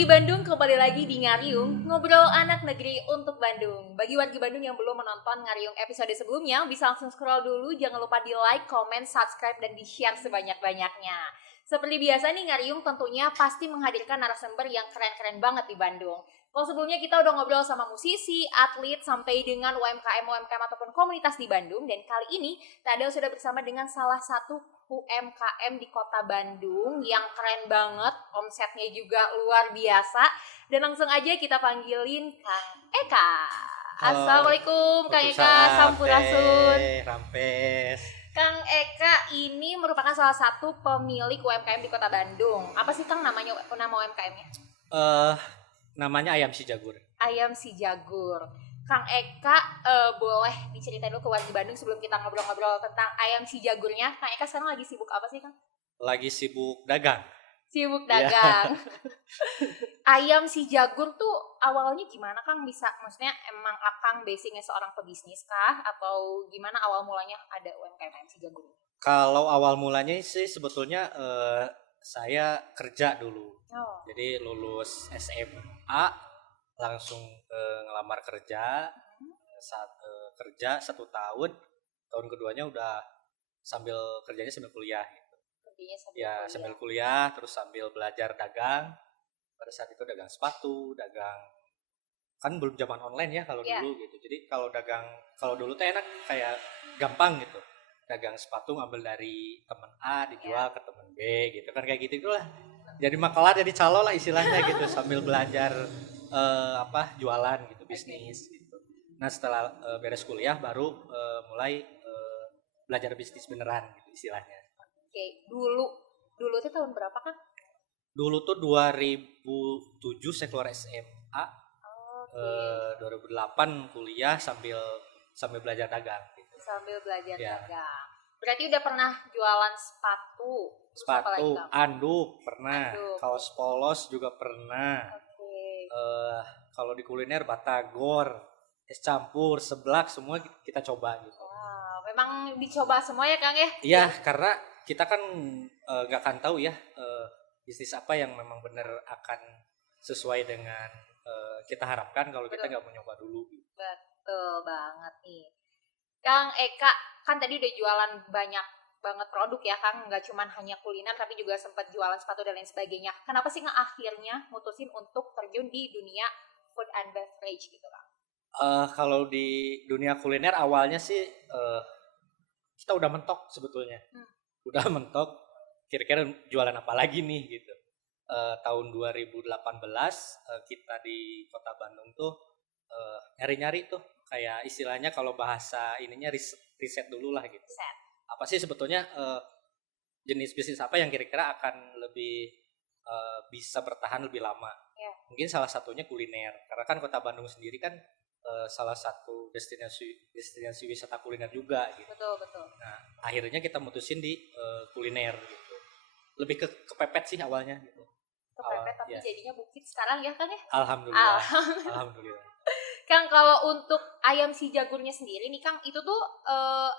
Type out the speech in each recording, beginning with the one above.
Wargi Bandung, kembali lagi di Ngariung, ngobrol anak negeri untuk Bandung. Bagi wargi Bandung yang belum menonton Ngariung episode sebelumnya, bisa langsung scroll dulu, jangan lupa di like, comment, subscribe, dan di share sebanyak-banyaknya. Seperti biasa nih, Ngariung tentunya pasti menghadirkan narasumber yang keren-keren banget di Bandung. Kalau sebelumnya kita udah ngobrol sama musisi, atlet, sampai dengan UMKM ataupun komunitas di Bandung. Dan kali ini, Tadeo sudah bersama dengan salah satu UMKM di kota Bandung yang keren banget, omsetnya juga luar biasa. Dan langsung aja kita panggilin Kang Eka. Halo, Assalamualaikum Kang Eka, Waalaikumsalam, Sampurasun. Rampes. Kang Eka ini merupakan salah satu pemilik UMKM di kota Bandung. Apa sih Kang nama UMKM-nya? Eh, Namanya Ayam Si Jagur. Ayam Si Jagur. Kang Eka, boleh diceritain dulu ke warga Bandung sebelum kita ngobrol-ngobrol tentang Ayam Si Jagurnya. Kang Eka sekarang lagi sibuk apa sih Kang? Lagi sibuk dagang. Sibuk Iya. dagang. Ayam Si Jagur tuh awalnya gimana Kang bisa? Maksudnya emang Akang basicnya seorang pebisnis kah? Atau gimana awal mulanya ada UMKM Ayam Si Jagur? Kalau awal mulanya sih sebetulnya saya kerja dulu. Oh. Jadi lulus SMA langsung ngelamar kerja. Saat kerja 1 tahun, tahun keduanya udah kerjanya sambil kuliah gitu. Kerjanya Sambil kuliah terus sambil belajar dagang. Pada saat itu dagang sepatu, kan belum zaman online ya kalau dulu gitu. Jadi kalau dulu tuh enak, kayak gampang gitu. Dagang sepatu ngambil dari temen A dijual ke temen B gitu kan, kayak gitu itulah. Jadi makelar, jadi calo lah istilahnya gitu, sambil belajar jualan gitu, bisnis gitu. Nah setelah beres kuliah baru mulai belajar bisnis beneran gitu istilahnya. Oke, dulu tuh tahun berapa Kang? Dulu tuh 2007 saya keluar SMA. 2008 kuliah sambil belajar dagang gitu. Sambil belajar dagang. Berarti udah pernah jualan sepatu, anduk pernah, kaos polos juga pernah. Kalau di kuliner batagor, es campur, seblak, semua kita coba gitu. Wow, memang dicoba semua ya Kang ya? Iya, karena kita kan nggak akan tahu ya bisnis apa yang memang benar akan sesuai dengan kita harapkan kalau kita nggak mau nyoba dulu. Betul banget nih. Kang Eka kan tadi udah jualan banyak banget produk ya Kang, nggak cuma hanya kuliner tapi juga sempat jualan sepatu dan lain sebagainya. Kenapa sih nggak akhirnya mutusin untuk terjun di dunia food and beverage gitu Kang? Kalau di dunia kuliner awalnya sih kita udah mentok sebetulnya. Udah mentok, kira-kira jualan apa lagi nih gitu. Tahun 2018 kita di kota Bandung tuh nyari-nyari tuh, kayak istilahnya kalau bahasa ininya riset dulu lah gitu. Apa sih sebetulnya jenis bisnis apa yang kira-kira akan lebih bisa bertahan lebih lama. Mungkin salah satunya kuliner, karena kan kota Bandung sendiri kan salah satu destinasi wisata kuliner juga gitu. Betul. Nah akhirnya kita mutusin di kuliner gitu. Lebih kepepet sih awalnya gitu. Kepepet tapi jadinya bukit sekarang ya Kang ya? Alhamdulillah. Kang, kalau untuk Ayam Si Jagurnya sendiri nih Kang, itu tuh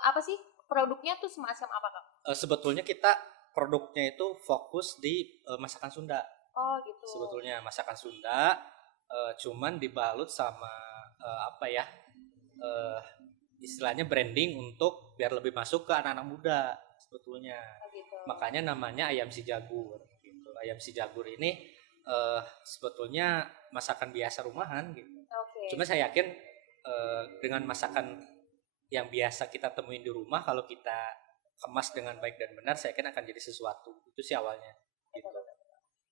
apa sih produknya tuh semacam apa Kang? Sebetulnya kita produknya itu fokus di masakan Sunda. Oh gitu. Sebetulnya masakan Sunda, cuman dibalut sama istilahnya branding untuk biar lebih masuk ke anak-anak muda sebetulnya. Gitu. Makanya namanya Ayam Si Jagur gitu. Ayam Si Jagur ini sebetulnya masakan biasa rumahan gitu. Cuma saya yakin dengan masakan yang biasa kita temuin di rumah, kalau kita kemas dengan baik dan benar, saya yakin akan jadi sesuatu. Itu sih awalnya gitu.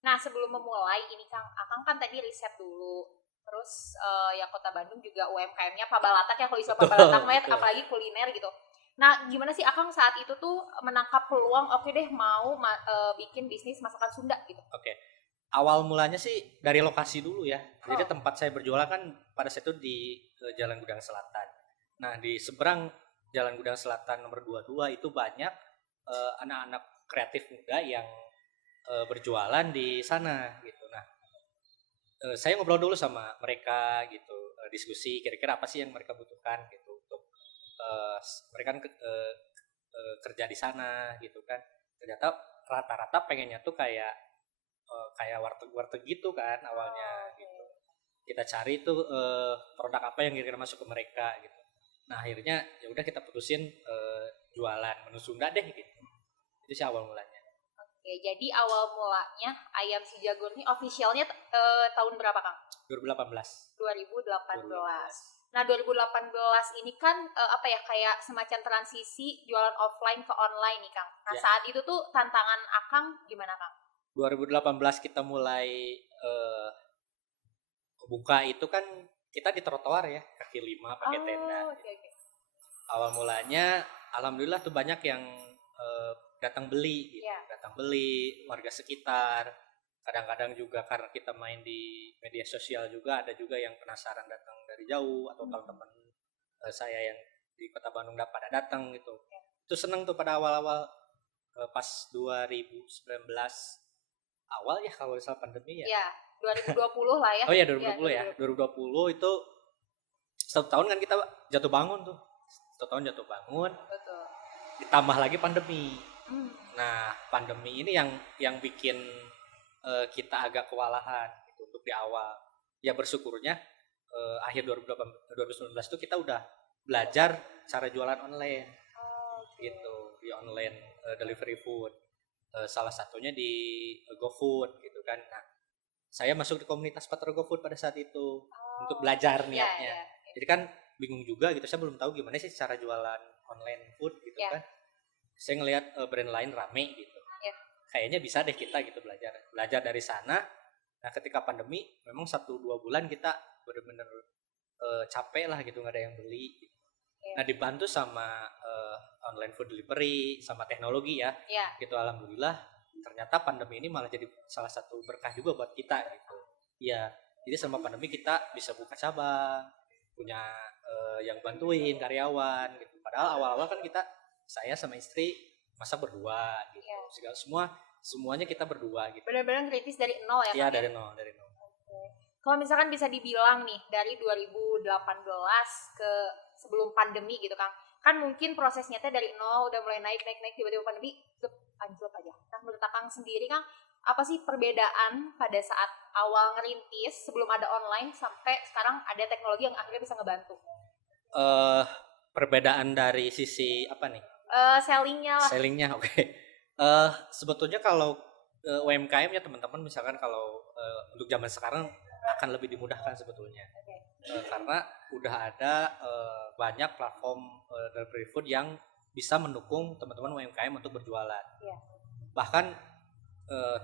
Nah sebelum memulai ini Kang, Akang kan tadi riset dulu. Terus yang kota Bandung juga UMKM-nya pabalatak ya, kalau istilah pabalatak mah apalagi kuliner gitu. Nah gimana sih Akang saat itu tuh menangkap peluang oke deh mau bikin bisnis masakan Sunda gitu? Oke. Awal mulanya sih dari lokasi dulu ya. Jadi tempat saya berjualan kan pada saat itu di Jalan Gudang Selatan. Nah di seberang Jalan Gudang Selatan nomor 22 itu banyak anak-anak kreatif muda yang berjualan di sana gitu. Nah saya ngobrol dulu sama mereka gitu, diskusi kira-kira apa sih yang mereka butuhkan gitu untuk mereka kan kerja di sana gitu kan. Ternyata rata-rata pengennya tuh kayak kayak warteg gitu kan awalnya gitu. Kita cari tuh produk apa yang kira-kira masuk ke mereka gitu. Nah akhirnya ya udah kita putusin jualan menu Sunda deh gitu. Itu sih awal mulanya. Oke, jadi awal mulanya Ayam Si Jagur ini officialnya tahun berapa Kang? 2018. 2018. Nah 2018 ini kan apa ya, kayak semacam transisi jualan offline ke online nih Kang. Nah saat itu tuh tantangan Akang gimana Kang? 2018 kita mulai buka itu kan kita di trotoar ya, kaki lima pakai tenda. Okay. Awal mulanya alhamdulillah tuh banyak yang datang beli gitu. Datang beli warga sekitar. Kadang-kadang juga karena kita main di media sosial juga ada juga yang penasaran datang dari jauh atau teman-teman saya yang di Kota Bandung pada datang gitu. Itu seneng tuh pada awal-awal pas 2019 awal ya kalau misalnya pandemi ya. Iya, 2020 lah ya. Oh iya 2020 ya. 2020 itu 1 tahun kan kita jatuh bangun tuh. 1 tahun jatuh bangun. Betul. Ditambah lagi pandemi. Nah, pandemi ini yang bikin kita agak kewalahan gitu untuk di awal. Ya bersyukurnya akhir 2019 itu kita udah belajar cara jualan online. Gitu, di online delivery food. Salah satunya di GoFood gitu kan. Nah, saya masuk di komunitas partner GoFood pada saat itu untuk belajar niatnya. Jadi kan bingung juga gitu, saya belum tahu gimana sih cara jualan online food gitu kan. Saya ngelihat brand lain rame gitu. Kayaknya bisa deh kita gitu belajar dari sana. Nah ketika pandemi memang 1-2 bulan kita benar-benar capek lah gitu, nggak ada yang beli gitu. Nah dibantu sama online food delivery sama teknologi ya gitu, alhamdulillah ternyata pandemi ini malah jadi salah satu berkah juga buat kita gitu ya. Jadi selama pandemi kita bisa buka cabang, punya yang bantuin karyawan gitu. Padahal awal-awal kan saya sama istri masa berdua gitu. Semuanya kita berdua gitu. Benar-benar kritis dari nol ya? Iya, dari nol. Kalau misalkan bisa dibilang nih dari 2018 ke sebelum pandemi gitu Kang, kan mungkin prosesnya teh dari nol udah mulai naik tiba-tiba pandemi anjlok aja. Nah menurut Kang sendiri Kang, apa sih perbedaan pada saat awal ngerintis sebelum ada online sampai sekarang ada teknologi yang akhirnya bisa ngebantu? Perbedaan dari sisi apa nih? Sellingnya lah. Sellingnya oke. Sebetulnya kalau UMKM ya teman-teman, misalkan kalau untuk zaman sekarang akan lebih dimudahkan sebetulnya. Karena udah ada banyak platform delivery food yang bisa mendukung teman-teman UMKM untuk berjualan. Bahkan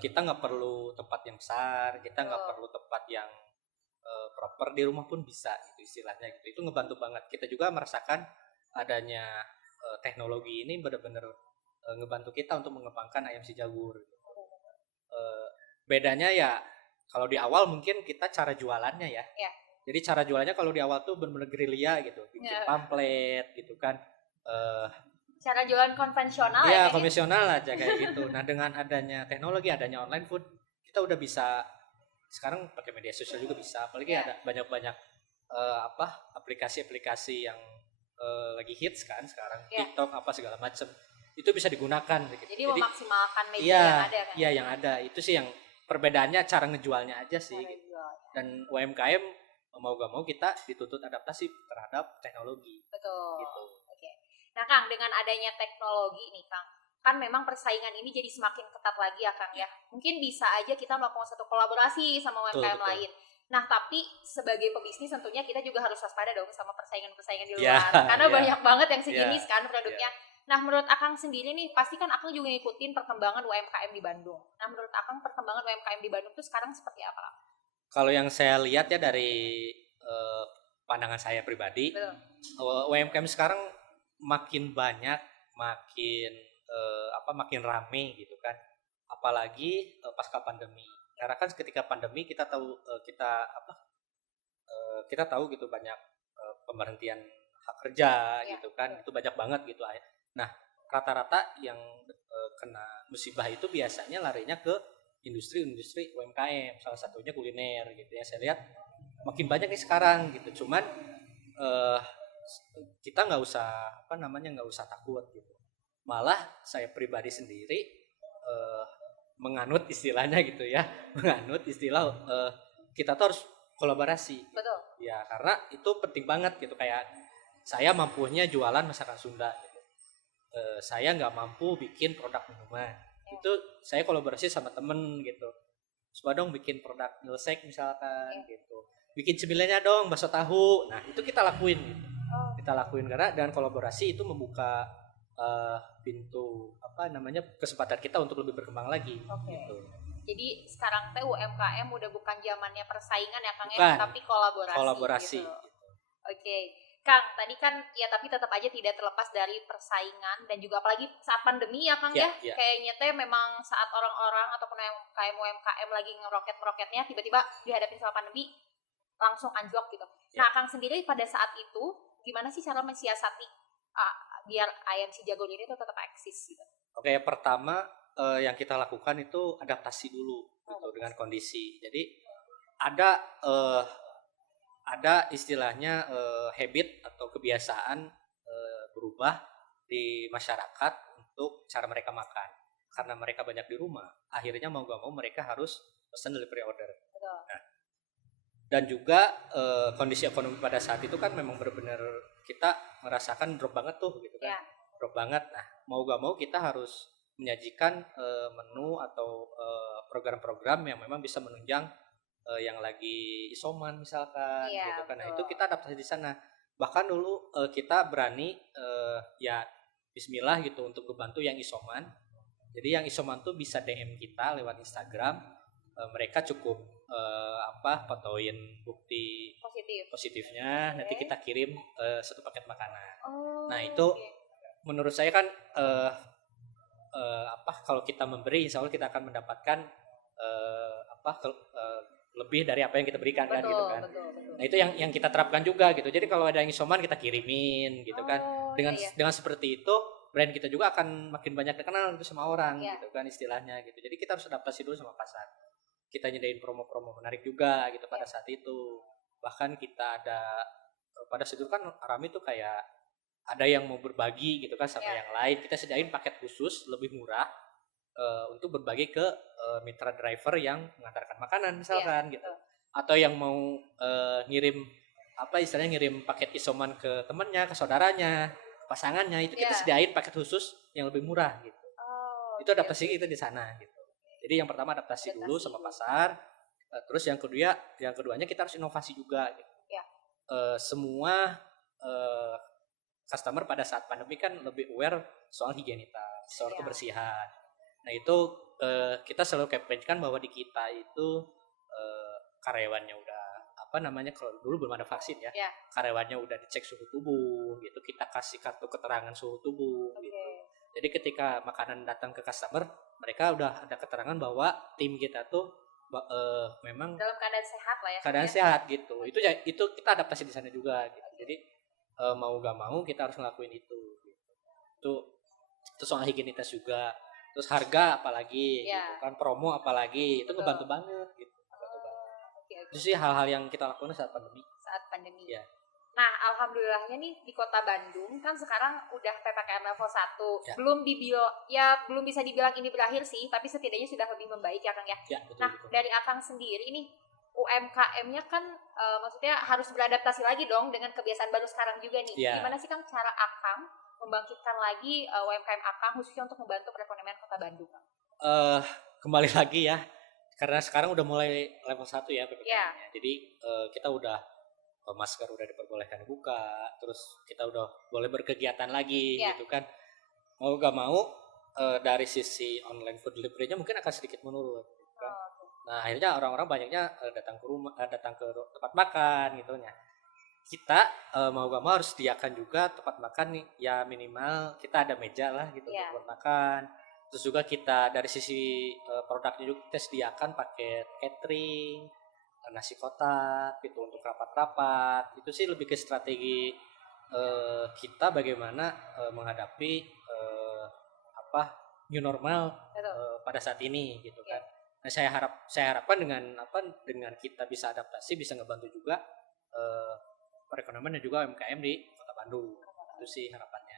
kita nggak perlu tempat yang besar, kita nggak perlu tempat yang proper, di rumah pun bisa gitu istilahnya gitu. Itu ngebantu banget. Kita juga merasakan adanya teknologi ini benar-benar ngebantu kita untuk mengembangkan ayam si Jagur. Bedanya ya kalau di awal mungkin kita cara jualannya ya. Jadi cara jualannya kalau di awal tuh benar-benar gerilya gitu, bikin pamflet gitu kan. Cara jualan konvensional ya konvensional aja kayak gitu. Nah dengan adanya teknologi, adanya online food, kita udah bisa sekarang pakai media sosial juga bisa. Apalagi ada banyak-banyak aplikasi-aplikasi yang lagi hits kan sekarang, TikTok apa segala macam. Itu bisa digunakan gitu. Jadi memaksimalkan media yang ada kan? Iya yang ada. Itu sih yang perbedaannya, cara ngejualnya aja sih gitu. Dan UMKM mau gak mau kita dituntut adaptasi terhadap teknologi. Betul. Gitu. Nah Kang, dengan adanya teknologi nih Kang, kan memang persaingan ini jadi semakin ketat lagi ya Kang ya. Mungkin bisa aja kita melakukan satu kolaborasi sama UMKM lain. Nah tapi sebagai pebisnis tentunya kita juga harus waspada dong sama persaingan-persaingan di luar. Karena banyak banget yang sejenis kan produknya. Nah menurut Akang sendiri nih, pasti kan Akang juga ngikutin perkembangan UMKM di Bandung. Nah menurut Akang perkembangan UMKM di Bandung itu sekarang seperti apa Kang? Kalau yang saya lihat ya dari pandangan saya pribadi, UMKM sekarang makin banyak, makin rame gitu kan. Apalagi pasca pandemi. Karena kan ketika pandemi kita tahu kita tahu gitu banyak pemberhentian hak kerja gitu kan. Itu banyak banget gitu. Nah, rata-rata yang kena musibah itu biasanya larinya ke industri UMKM, salah satunya kuliner gitu ya. Saya lihat makin banyak nih sekarang gitu. Cuman kita nggak usah takut gitu. Malah saya pribadi sendiri menganut istilahnya gitu ya, menganut istilah kita tuh harus kolaborasi. Betul. Ya karena itu penting banget gitu, kayak saya mampunya jualan masakan Sunda gitu. Saya nggak mampu bikin produk minuman. Itu saya kolaborasi sama temen gitu. Coba dong bikin produk milkshake misalkan gitu. Bikin cemilannya dong bakso tahu. Nah, itu kita lakuin gitu. Kita lakuin karena dengan kolaborasi itu membuka pintu kesempatan kita untuk lebih berkembang lagi gitu. Jadi sekarang teh UMKM udah bukan zamannya persaingan ya Kang Bukan. ya, tapi kolaborasi gitu. Oke. Kang, tadi kan ya tapi tetap aja tidak terlepas dari persaingan dan juga apalagi saat pandemi ya Kang ya. Kayaknya teh memang saat orang-orang ataupun UMKM lagi ngeroket-roketnya tiba-tiba dihadapin sama pandemi langsung anjlok gitu. Nah, Kang sendiri pada saat itu gimana sih cara mensiasati biar ayam si jago ini tuh tetap eksis gitu? Oke, pertama yang kita lakukan itu adaptasi dulu gitu dengan kondisi. Jadi ada istilahnya habit atau kebiasaan berubah di masyarakat untuk cara mereka makan. Karena mereka banyak di rumah, akhirnya mau gak mau mereka harus pesan delivery order. Nah, dan juga kondisi ekonomi pada saat itu kan memang benar-benar kita merasakan drop banget tuh gitu kan. Drop banget. Nah, mau gak mau kita harus menyajikan menu atau program-program yang memang bisa menunjang yang lagi isoman misalkan gitu kan. Nah, itu kita adaptasi di sana. Bahkan dulu kita berani ya bismillah gitu untuk membantu yang isoman. Jadi yang isoman tuh bisa DM kita lewat Instagram. Mereka cukup fotoin bukti positifnya, nanti kita kirim 1 paket makanan. Nah, itu menurut saya kan kalau kita memberi, insya Allah kita akan mendapatkan lebih dari apa yang kita berikan. Betul, kan gitu kan. Betul. Nah, itu yang kita terapkan juga gitu. Jadi kalau ada yang isoman kita kirimin gitu kan. Dengan seperti itu brand kita juga akan makin banyak dikenal itu sama orang gitu kan istilahnya gitu. Jadi kita harus adaptasi dulu sama pasar. Kita nyediain promo-promo menarik juga gitu pada saat itu. Bahkan kita ada pada saat itu kan Arami tuh kayak ada yang mau berbagi gitu kan sama yang lain. Kita sediain paket khusus lebih murah untuk berbagi ke mitra driver yang mengantarkan makanan misalkan gitu. Atau yang mau ngirim ngirim paket isoman ke temannya, ke saudaranya, ke pasangannya, itu kita sediain paket khusus yang lebih murah gitu. Itu adaptasi kita di sana gitu. Jadi yang pertama adaptasi dulu sama pasar, terus yang keduanya kita harus inovasi juga gitu. Semua customer pada saat pandemi kan lebih aware soal higienitas, soal kebersihan. Nah, itu kita selalu campaign-kan bahwa di kita itu karyawannya udah kalau dulu belum ada vaksin ya, karyawannya udah dicek suhu tubuh gitu, kita kasih kartu keterangan suhu tubuh gitu. Jadi ketika makanan datang ke customer, mereka udah ada keterangan bahwa tim kita tuh memang dalam keadaan sehat lah ya. Keadaan sehat gitu. Itu kita adaptasi di sana juga gitu. Jadi mau gak mau kita harus ngelakuin itu gitu. Itu soal higienitas juga. Terus harga apalagi gitu kan, promo apalagi, itu ngebantu banget gitu. Itu sih hal-hal yang kita lakukan saat pandemi. Ya. Nah, alhamdulillahnya nih di Kota Bandung kan sekarang udah PPKM level 1. Belum bisa dibilang ini berakhir sih, tapi setidaknya sudah lebih membaik ya Kang ya. Betul, nah, betul. Dari Akang sendiri nih UMKM-nya kan maksudnya harus beradaptasi lagi dong dengan kebiasaan baru sekarang juga nih. Gimana sih Kang cara Akang membangkitkan lagi UMKM Akang khususnya untuk membantu perekonomian Kota Bandung? Kembali lagi ya, karena sekarang udah mulai level 1 ya PPKM-nya. Jadi kita udah masker udah diperbolehkan buka, terus kita udah boleh berkegiatan lagi gitu kan. Mau gak mau dari sisi online food delivery-nya mungkin akan sedikit menurun gitu kan. Nah, akhirnya orang-orang banyaknya datang ke rumah, datang ke tempat makan gitu ya. Kita mau gak mau harus sediakan juga tempat makan nih, ya minimal kita ada meja lah gitu untuk makan. Terus juga kita dari sisi produknya juga kita sediakan paket catering, nasi kotak gitu untuk rapat-rapat. Itu sih lebih ke strategi kita bagaimana menghadapi new normal pada saat ini gitu kan. Nah, saya harapkan dengan kita bisa adaptasi, bisa ngebantu juga perekonomian dan juga UMKM di Kota Bandung. Itu sih harapannya.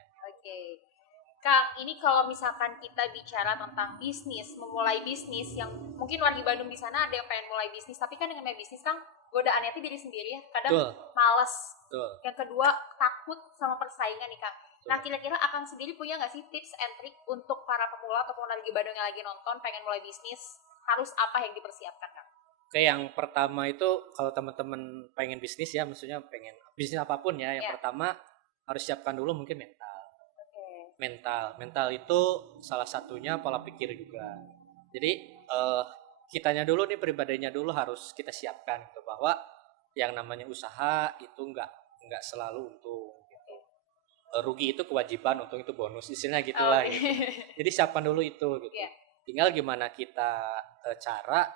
Kang, ini kalau misalkan kita bicara tentang bisnis, memulai bisnis yang mungkin warga Bandung di sana ada yang pengen mulai bisnis, tapi kan dengan mulai bisnis kan godaannya itu diri sendiri ya, kadang Betul, males. betul, Yang kedua takut sama persaingan nih Kang. betul. Nah kira-kira Akang sendiri punya nggak sih tips and trick untuk para pemula ataupun warga Bandung yang lagi nonton pengen mulai bisnis, harus apa yang dipersiapkan Kang? Oke, yang pertama itu kalau teman-teman pengen bisnis ya, maksudnya pengen bisnis apapun ya, yang Ya. pertama harus siapkan dulu mungkin mental. Oke. Mental itu salah satunya pola pikir juga. Jadi kitanya dulu nih, pribadinya dulu harus kita siapkan gitu, bahwa yang namanya usaha itu nggak selalu untung gitu. Rugi itu kewajiban, untung itu bonus, istilahnya gitulah Oke. gitu. Jadi siapkan dulu itu gitu. Iya. Tinggal gimana kita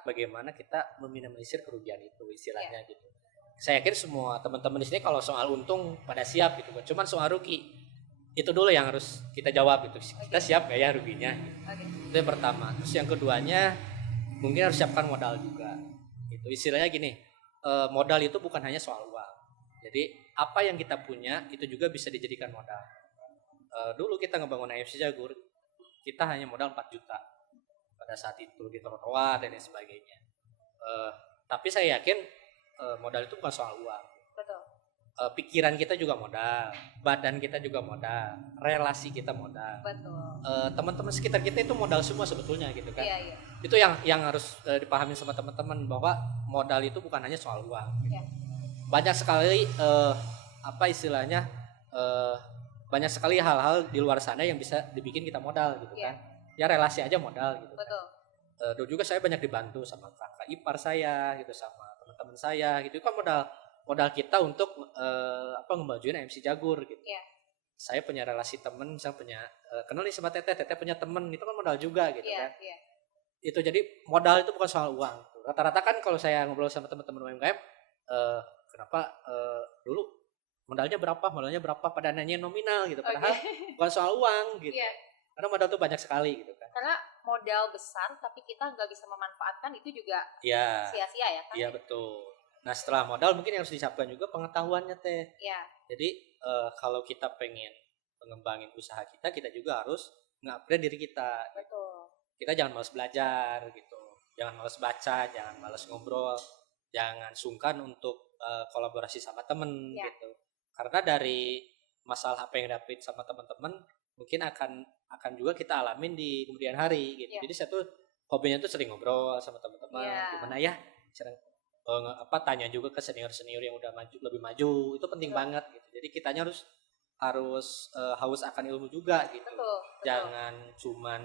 bagaimana kita meminimalisir kerugian itu, istilahnya gitu. Saya yakin semua teman-teman di sini kalau soal untung pada siap gitu, cuman soal rugi itu dulu yang harus kita jawab gitu. Kita siap nggak ya ruginya? Oke. Itu yang pertama. Terus yang keduanya mungkin harus siapkan modal juga. Itu istilahnya gini, modal itu bukan hanya soal uang. Jadi apa yang kita punya itu juga bisa dijadikan modal. Dulu kita ngebangun AFC Jagur, kita hanya modal 4 juta pada saat itu di trotoar dan lain sebagainya. Tapi saya yakin modal itu bukan soal uang. Betul. Pikiran kita juga modal, badan kita juga modal, relasi kita modal. Betul. Teman-teman sekitar kita itu modal semua sebetulnya gitu kan. Iya. Itu yang harus dipahami sama teman-teman, bahwa modal itu bukan hanya soal uang. Gitu. Iya. Banyak sekali apa istilahnya banyak sekali hal-hal di luar sana yang bisa dibikin kita modal gitu kan. Ya relasi aja modal gitu. Betul. Kan. Dulu juga saya banyak dibantu sama kakak ipar saya gitu, sama teman-teman saya gitu. Itu kan modal kita untuk ngemajuin MC Jagur gitu. Iya. Saya punya relasi temen, saya punya kenal nih sama Teteh punya temen, itu kan modal juga gitu kan. Iya. Itu jadi modal itu bukan soal uang. Rata-rata kan kalau saya ngobrol sama teman-teman UMKM, kenapa dulu modalnya berapa, pada nanya nominal gitu, padahal bukan soal uang gitu. Iya. Karena modal tuh banyak sekali gitu kan. Karena modal besar tapi kita nggak bisa memanfaatkan itu juga Iya. sia-sia ya kan? Iya betul. Nah setelah modal mungkin yang harus disiapkan juga pengetahuannya Teh. Iya. Jadi kalau kita pengen mengembangin usaha kita, kita juga harus nge-upgrade diri kita. Betul. Kita jangan malas belajar gitu, jangan malas baca, jangan malas ngobrol, jangan sungkan untuk kolaborasi sama temen gitu. Karena dari masalah apa yang dapet sama teman-teman mungkin akan juga kita alamin di kemudian hari gitu. Jadi saya tuh hobinya tuh sering ngobrol sama teman-teman, gimana ya, sering tanya juga ke senior yang udah lebih maju, itu penting banget gitu. Jadi kitanya harus haus akan ilmu juga gitu. Betul. Jangan cuman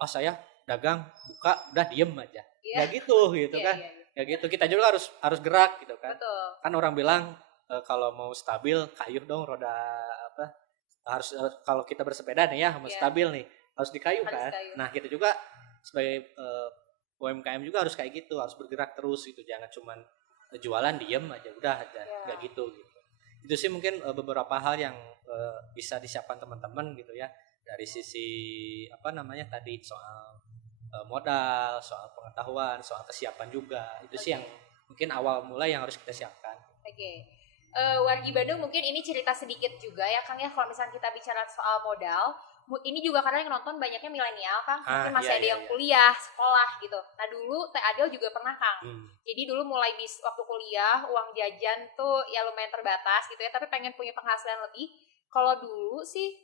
pas saya dagang buka udah diem aja. Ya gitu kan. Ya gitu, kita juga harus gerak gitu kan. Betul. Kan orang bilang kalau mau stabil kayuh dong roda harus kalau kita bersepeda nih ya mau stabil nih harus dikayu kan. Nah kita juga sebagai UMKM juga harus kayak gitu, harus bergerak terus gitu, jangan cuman jualan diem aja udah aja nggak gitu. Itu sih mungkin beberapa hal yang bisa disiapkan teman-teman gitu ya, dari sisi tadi soal modal, soal pengetahuan, soal kesiapan juga. Itu sih yang mungkin awal mulai yang harus kita siapkan. Wargi Bandung mungkin ini cerita sedikit juga ya Kang ya, kalau misalnya kita bicara soal modal, ini juga karena yang nonton banyaknya milenial Kang, mungkin masih ada yang kuliah, sekolah gitu. Nah dulu Teh Adel juga pernah Kang, jadi dulu mulai waktu kuliah uang jajan tuh ya lumayan terbatas gitu ya, tapi pengen punya penghasilan lebih. Kalau dulu sih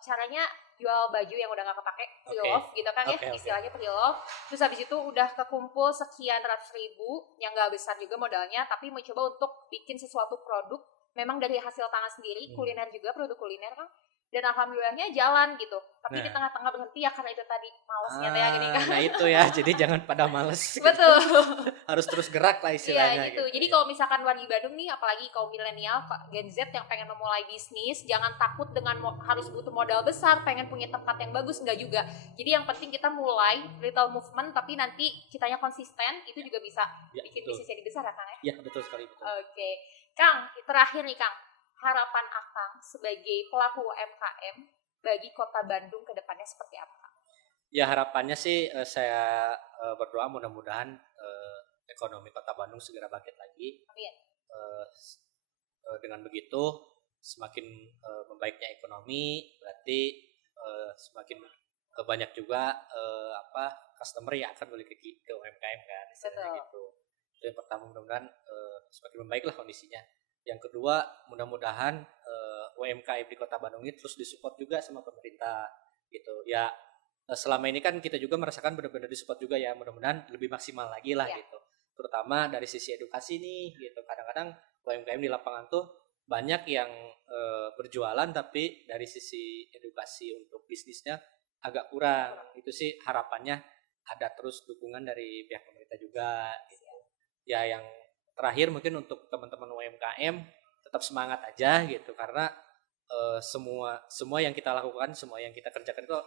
caranya jual baju yang udah gak kepake, pre-love gitu kan ya, istilahnya pre-love. Terus habis itu udah kekumpul sekian ratus ribu, yang gak besar juga modalnya, tapi mencoba untuk bikin sesuatu produk, memang dari hasil tangan sendiri, kuliner juga, produk kuliner kan. Dan alhamdulillahnya jalan gitu. Tapi di tengah-tengah berhenti ya karena itu tadi malesnya ya gini kan. Nah itu ya, jadi jangan pada males. Betul. Harus terus gerak lah istilahnya. Iya gitu. Jadi kalau misalkan wargi Bandung nih, apalagi kaum milenial, Gen Z yang pengen memulai bisnis, jangan takut dengan harus butuh modal besar, pengen punya tempat yang bagus, enggak juga. Jadi yang penting kita mulai little movement, tapi nanti kitanya konsisten, itu juga bisa bikin bisnis jadi besar ya Kang ya? Iya betul sekali. Oke. Kang, terakhir nih Kang, harapan Akang sebagai pelaku UMKM bagi Kota Bandung ke depannya seperti apa? Ya harapannya sih saya berdoa mudah-mudahan ekonomi Kota Bandung segera bangkit lagi. Amin. Dengan begitu semakin membaiknya ekonomi, berarti berarti semakin banyak juga customer yang akan beli ke UMKM kan, istilahnya gitu. Itu yang pertama, mudah-mudahan semakin membaik lah kondisinya. Yang kedua, mudah-mudahan UMKM di Kota Bandung ini terus disupport juga sama pemerintah gitu. Ya selama ini kan kita juga merasakan benar-benar disupport juga ya, mudah-mudahan lebih maksimal lagi lah gitu. Terutama dari sisi edukasi nih gitu. Kadang-kadang UMKM di lapangan tuh banyak yang berjualan tapi dari sisi edukasi untuk bisnisnya agak kurang. Itu sih harapannya ada terus dukungan dari pihak pemerintah juga gitu. Ya yang terakhir mungkin untuk teman-teman UMKM tetap semangat aja gitu, karena semua yang kita lakukan, semua yang kita kerjakan itu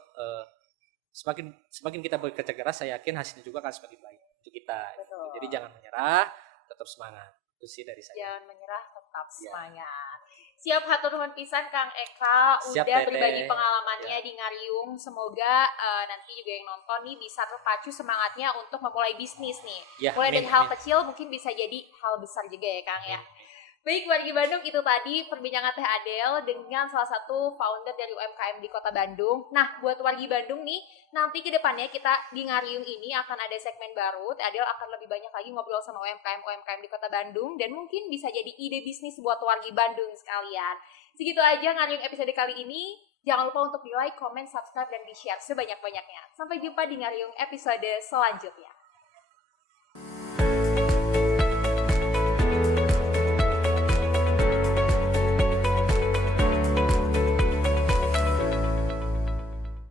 semakin kita bekerja keras, saya yakin hasilnya juga akan semakin baik untuk kita gitu. Jadi jangan menyerah, tetap semangat. Itu sih dari saya. Jangan menyerah, tetap semangat. Siap, hatur nuhun pisan Kang Eka udah berbagi pengalamannya di Ngariung. Semoga nanti juga yang nonton nih bisa terpacu semangatnya untuk memulai bisnis nih. Mulai dari hal kecil mungkin bisa jadi hal besar juga ya Kang ya. Baik, wargi Bandung, itu tadi perbincangan Teh Adel dengan salah satu founder dari UMKM di Kota Bandung. Nah, buat wargi Bandung nih, nanti ke depannya kita di Ngariung ini akan ada segmen baru. Teh Adel akan lebih banyak lagi ngobrol sama UMKM di Kota Bandung, dan mungkin bisa jadi ide bisnis buat wargi Bandung sekalian. Segitu aja Ngariung episode kali ini. Jangan lupa untuk di like, comment, subscribe, dan di share sebanyak-banyaknya. Sampai jumpa di Ngariung episode selanjutnya.